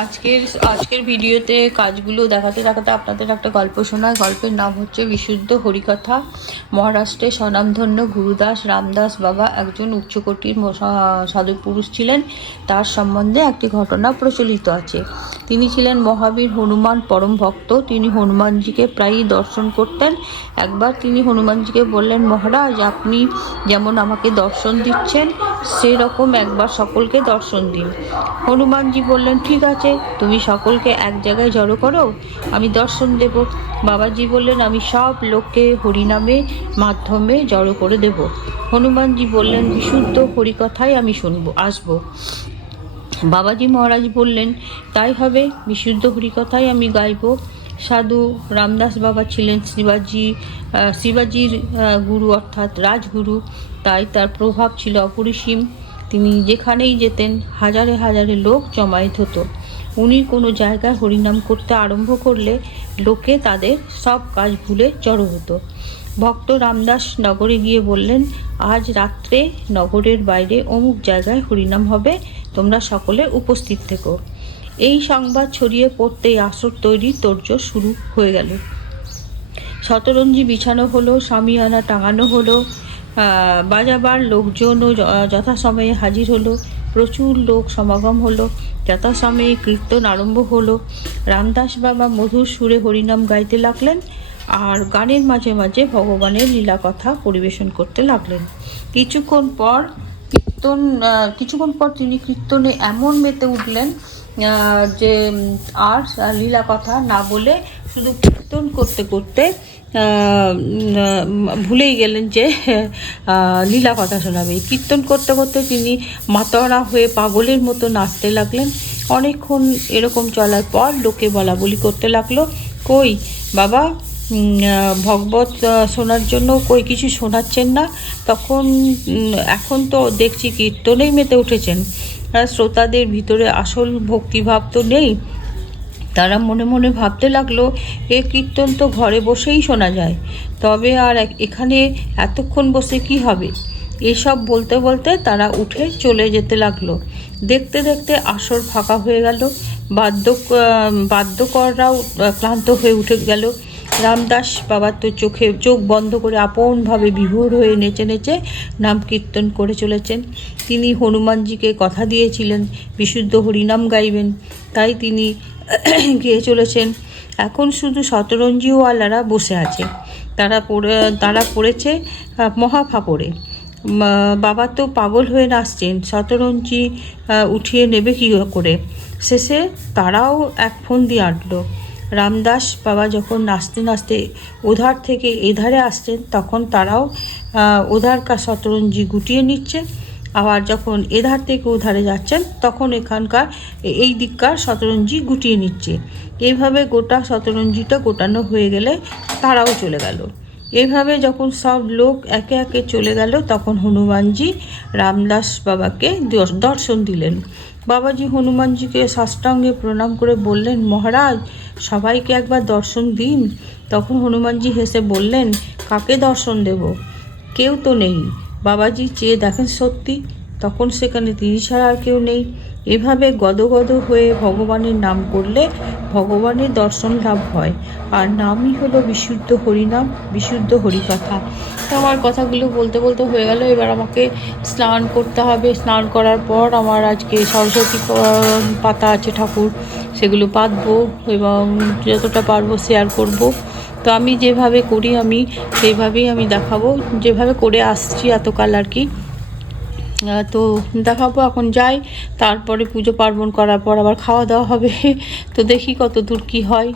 আজকের আজকের ভিডিওতে কাজগুলো দেখাতে দেখাতে আপনাদের একটা গল্প শোনায় গল্পের নাম হচ্ছে বিশুদ্ধ হরিকথা। মহারাষ্ট্রে স্বনামধন্য গুরুদাস রামদাস বাবা একজন উচ্চকোটির সাধু পুরুষ ছিলেন। তার সম্বন্ধে একটি ঘটনা প্রচলিত আছে। তিনি ছিলেন মহাবীর হনুমান পরম ভক্ত। তিনি হনুমানজিকে প্রায়ই দর্শন করতেন। একবার তিনি হনুমানজিকে বললেন, মহারাজ, আপনি যেমন আমাকে দর্শন দিচ্ছেন, সেরকম একবার সকলকে দর্শন দিন। হনুমানজি বললেন, ঠিক আছে তুমি সকলকে এক জায়গায় জড়ো করো, আমি দর্শন দেব। বাবাজি বললেন, আমি সব লোককে হরিনামে মাধ্যমে জড়ো করে দেব। হনুমানজি বললেন, বিশুদ্ধ হরিকথাই আমি শুনব, আসব। বাবাজি মহারাজ বললেন, তাই হবে, বিশুদ্ধ হরিকথাই আমি গাইব। সাধু রামদাস বাবা ছিলেন শিবাজি শিবাজির গুরু অর্থাৎ রাজগুরু। তাই তার প্রভাব ছিল অপরিসীম। তিনি যেখানেই যেতেন, হাজারে হাজারে লোক জমায়েত হতো। উনি কোনো জায়গায় হরিনাম করতে আরম্ভ করলে লোকে তাদের সব কাজ ভুলে জড়ো হতো। ভক্ত রামদাস নগরে গিয়ে বললেন, আজ রাত্রে নগরের বাইরে অমুক জায়গায় হরিনাম হবে, তোমরা সকলে উপস্থিত থেকো। এই সংবাদ ছড়িয়ে পড়তেই আসর তৈরি তোড়জোড় শুরু হয়ে গেল। শতরঞ্জি বিছানো হলো সামিয়ানা টাঙানো হলো বাজাবার লোকজনও যথাসময়ে হাজির হলো। প্রচুর লোক সমাগম হলো, যথাসময়ে কীর্তন আরম্ভ হলো। রামদাস বাবা মধুর সুরে হরিনাম গাইতে লাগলেন আর গানের মাঝে মাঝে ভগবানের লীলা কথা পরিবেশন করতে লাগলেন। কিছুক্ষণ পর কীর্তন কিছুক্ষণ পর তিনি কীর্তনে এমন মেতে উঠলেন যে আর লীলা কথা না বলে শুধু কীর্তন করতে করতে ভুলেই গেলেন যে লীলা কথা শোনাবে। কীর্তন করতে করতে তিনি মাতড়া হয়ে পাগলের মতো নাচতে লাগলেন। অনেকক্ষণ এরকম চলার পর লোকে বলা বলি করতে লাগল, কই বাবা ভগবত শোনার জন্য কই কিছু শোনাচ্ছেন না? তখন এখন তো দেখছি কীর্তনেই মেতে উঠেছেন। শ্রোতাদের ভিতরে আসল ভক্তিভাব তো নেই। তারা মনে মনে ভাবতে লাগল, এ কীর্তন তো ঘরে বসেই শোনা যায়, তবে আর এখানে এতক্ষণ বসে কি হবে? এসব বলতে বলতে তারা উঠে চলে যেতে লাগল। দেখতে দেখতে আসর ফাঁকা হয়ে গেল বাদ্য বাদ্যকররাও ক্লান্ত হয়ে উঠে গেল। রামদাস বাবার তো চোখে, চোখ বন্ধ করে আপনভাবে বিভোর হয়ে নেচে নেচে নাম কীর্তন করে চলেছেন। তিনি হনুমানজিকে কথা দিয়েছিলেন, বিশুদ্ধ হরিনাম গাইবেন, তাই তিনি গেয়ে চলেছেন। এখন শুধু শতরঞ্জিওয়ালারা বসে আছে। তারা পড়ে, তারা পড়েছে মহাফাপড়ে বাবা তো পাগল হয়ে নাচছেন, শতরঞ্জি উঠিয়ে নেবে কী করে? শেষে তারাও এক ফোন দিয়ে আঁটলো। রামদাস বাবা যখন নাচতে নাচতে ওধার থেকে এধারে আসছেন, তখন তারাও ওধারকার শতরঞ্জি গুটিয়ে নিচ্ছে। আবার যখন এধার থেকে ওধারে যাচ্ছেন, তখন এখানকার এই দিককার শতরঞ্জি গুটিয়ে নিচ্ছে। এইভাবে গোটা শতরঞ্জিটা গোটানো হয়ে গেলে তারাও চলে গেল। এভাবে যখন সব লোক একে একে চলে গেল, তখন হনুমানজি রামদাস বাবাকে দর্শন দিলেন। বাবাজি হনুমানজিকে সাষ্টাঙ্গে প্রণাম করে বললেন, মহারাজ, সবাইকে একবার দর্শন দিন। তখন হনুমানজি হেসে বললেন, কাকে দর্শন দেব? কেউ তো নেই। বাবাজি চেয়ে দেখেন সত্যি, তখন সেখানে তিনি ছাড়া আর কেউ নেই। এভাবে গদগদ হয়ে ভগবানের নাম করলে ভগবানের দর্শন লাভ হয়। আর নামই হলো বিশুদ্ধ হরিনাম, বিশুদ্ধ হরিকথা। তো আমার কথাগুলো বলতে বলতে হয়ে গেল। এবার আমাকে স্নান করতে হবে। স্নান করার পর আমার আজকে সরস্বতী পাতা আছে ঠাকুর, সেগুলো পাতবো এবং যতটা পারব শেয়ার করব। তো আমি যেভাবে করি আমি সেইভাবেই আমি দেখাবো। যেভাবে করে আসছি এতকাল আর কি। তো দেখাবো, এখন যাই। তারপরে পুজো পার্বণ করার পর আবার খাওয়া দাওয়া হবে। তো দেখি কত দূর কী হয়।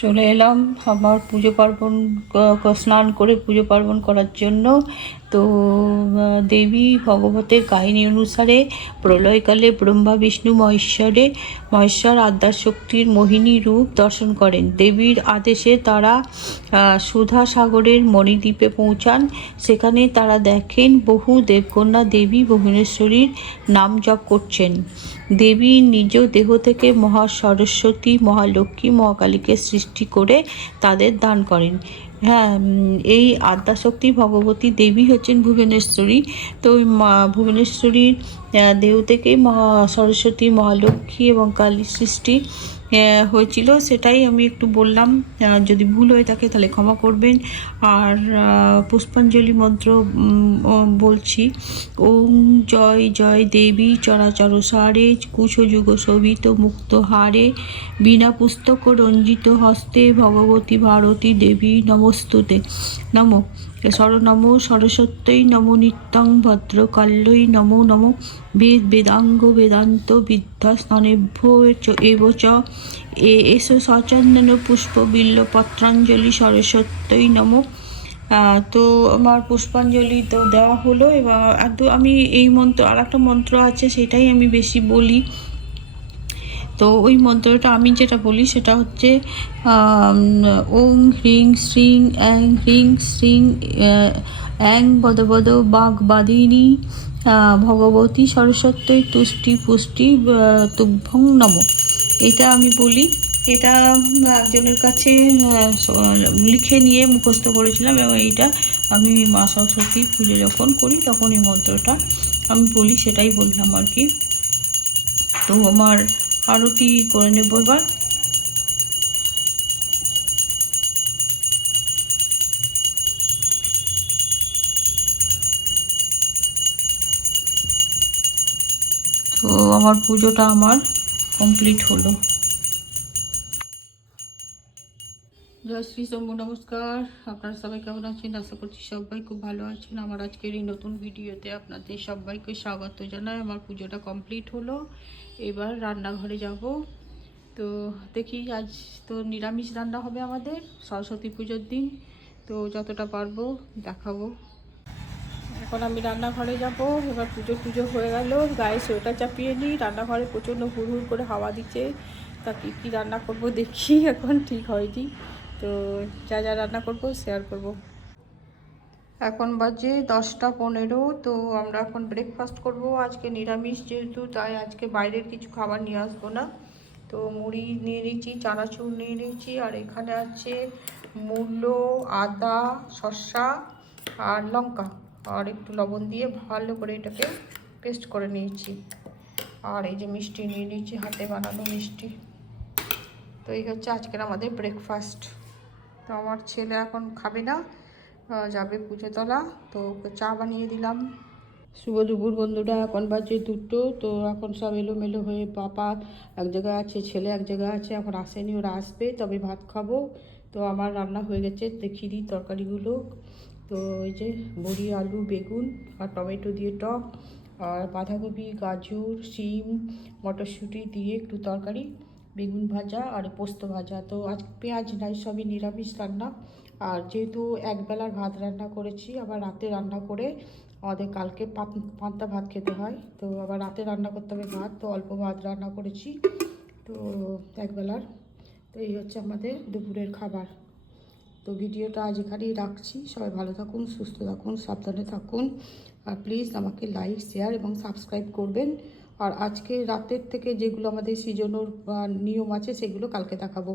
চলে এলাম আমার পুজো পার্বণ স্নান করে পুজো পার্বণ করার জন্য। তো দেবী ভগবতের কাহিনী অনুসারে প্রলয়কালে ব্রহ্মা, বিষ্ণু, মহেশ্বরে, মহেশ্বর আদ্যাশক্তির মোহিনী রূপ দর্শন করেন। দেবীর আদেশে তারা সুধা সাগরের মণিদ্বীপে পৌঁছান। সেখানে তারা দেখেন বহু দেবকন্যা দেবী ভুবনেশ্বরীর নাম জপ করছেন। দেবী নিজ দেহ থেকে মহা সরস্বতী মহালক্ষ্মী মহাকালীকে সৃষ্টি করে তাদের দান করেন। হ্যাঁ এই আদ্যাশক্তি ভগবতী দেবী হচ্ছেন ভুবনেশ্বরী। তো ভুবনেশ্বরীর দেহ থেকে মহা সরস্বতী মহালক্ষ্মী এবং কালী সৃষ্টি হয়েছিল। সেটাই আমি একটু বললাম। যদি ভুল হয়ে থাকে তাহলে ক্ষমা করবেন। আর পুষ্পাঞ্জলি মন্ত্র বলছি, ওম জয় জয় দেবী চরাচর সারে, কুশযুগ শোভিত মুক্ত হারে, বিনা পুস্তক রঞ্জিত হস্তে, ভগবতী ভারতী দেবী নমস্তুতে। নম সর নম সরস্বত্যই নম নিত্যং ভদ্রকাল্যই নমো নম। বেদ, বেদাঙ্গ, বেদান্ত বিদ্যা স্নানেভ্য এব চ এ এস সচন্দন পুষ্প বিল্ল পত্রাঞ্জলি সরস্বত্যই নম। তো আমার পুষ্পাঞ্জলি তো দেওয়া হলো এবং আমি এই মন্ত্র আর একটা মন্ত্র আছে সেটাই আমি বেশি বলি। তো ওই মন্ত্রটা আমি যেটা বলি সেটা হচ্ছে ওং হ্রিং শ্রিং অ্যাং হ্রিং শ্রিং অ্যাং বদ বদ বাঘ বাদিনী ভগবতী সরস্বতী তুষ্টি পুষ্টি তুভ্যং নম। এটা আমি বলি। এটা একজনের কাছে লিখে নিয়ে মুখস্থ করেছিলাম এবং এইটা আমি মা সরস্বতী পুজো যখন করি তখন এই মন্ত্রটা আমি বলি, সেটাই বললাম আর কি। তো আমার আরতি করে নেব এবার। তো আমার পুজোটা আমার কমপ্লিট হলো। জয় শ্রী শম্ভু, নমস্কার। আপনারা সবাই কেমন আছেন? আশা করছি সবাই খুব ভালো আছেন। আমার আজকের এই নতুন ভিডিওতে আপনাদের সবাইকে স্বাগত জানাই। আমার পুজোটা কমপ্লিট হলো। এবার রান্নাঘরে যাব। তো দেখি, আজ তো নিরামিষ রান্না হবে আমাদের। সরস্বতী পুজোর দিন। তো যতটা পারব দেখাবো। এখন আমি রান্নাঘরে যাব। এবার পুজো টুজো হয়ে গেল। গায়ে সোয়েটার চাপিয়ে নিই। রান্নাঘরে প্রচণ্ড হুড় করে হাওয়া দিচ্ছে। তা কী কী রান্না করব দেখি। এখন ঠিক হয়নি। তো যা যা রান্না করব শেয়ার করব। এখন বাজে দশটা পনেরো। তো আমরা এখন ব্রেকফাস্ট করব। আজকে নিরামিষ যেহেতু, তাই আজকে বাইরের কিছু খাবার নিয়ে আসব না। তো মুড়ি নিয়ে নিয়েছি চানাচুর নিয়ে নিয়েছি আর এখানে আছে মূলো, আদা, শসা আর লঙ্কা। আর একটু লবণ দিয়ে ভালো করে এটাকে পেস্ট করে নিয়েছি। আর এই যে মিষ্টি নিয়ে নিয়েছি, হাতে বানানো মিষ্টি। তো এই হচ্ছে আজকের আমাদের ব্রেকফাস্ট তো আমার ছেলে এখন খাবে না যাবে পুজোতলা। তো ওকে চা বানিয়ে দিলাম। শুভ দুপুর বন্ধুরা, এখন বাজে দুটো। তো এখন সব এলোমেলো হয়ে পাপা এক জায়গায় আছে, ছেলে এক জায়গায় আছে, এখন আসেনি, ওরা আসবে, তবে ভাত খাব। তো আমার রান্না হয়ে গেছে দেখিয়ে দিই তরকারিগুলো। তো ওই যে বড়ি আলু, বেগুন আর টমেটো দিয়ে টক আর বাঁধাকপি, গাজর, শিম, মটরশুঁটি দিয়ে একটু তরকারি, বেগুন ভাজা আর পোস্ত ভাজা। তো আজ পেঁয়াজ নাই, সবই নিরামিষ রান্না। আর যেহেতু একবেলার ভাত রান্না করেছি, আবার রাতে রান্না করে আমাদের কালকে পান্তা ভাত খেতে হয়। তো আবার রাতে রান্না করতে হবে ভাত, তো অল্প ভাত রান্না করেছি। তো একবেলার, তো এই হচ্ছে আমাদের দুপুরের খাবার। তো ভিডিওটা আজ এখানেই রাখছি। সবাই ভালো থাকুন, সুস্থ থাকুন, সাবধানে থাকুন। আর প্লিজ আমাকে লাইক শেয়ার এবং সাবস্ক্রাইব করবেন। আর আজকে রাতের থেকে যেগুলো আমাদের সিজনোর নিয়ম আছে সেগুলো কালকে দেখাবো।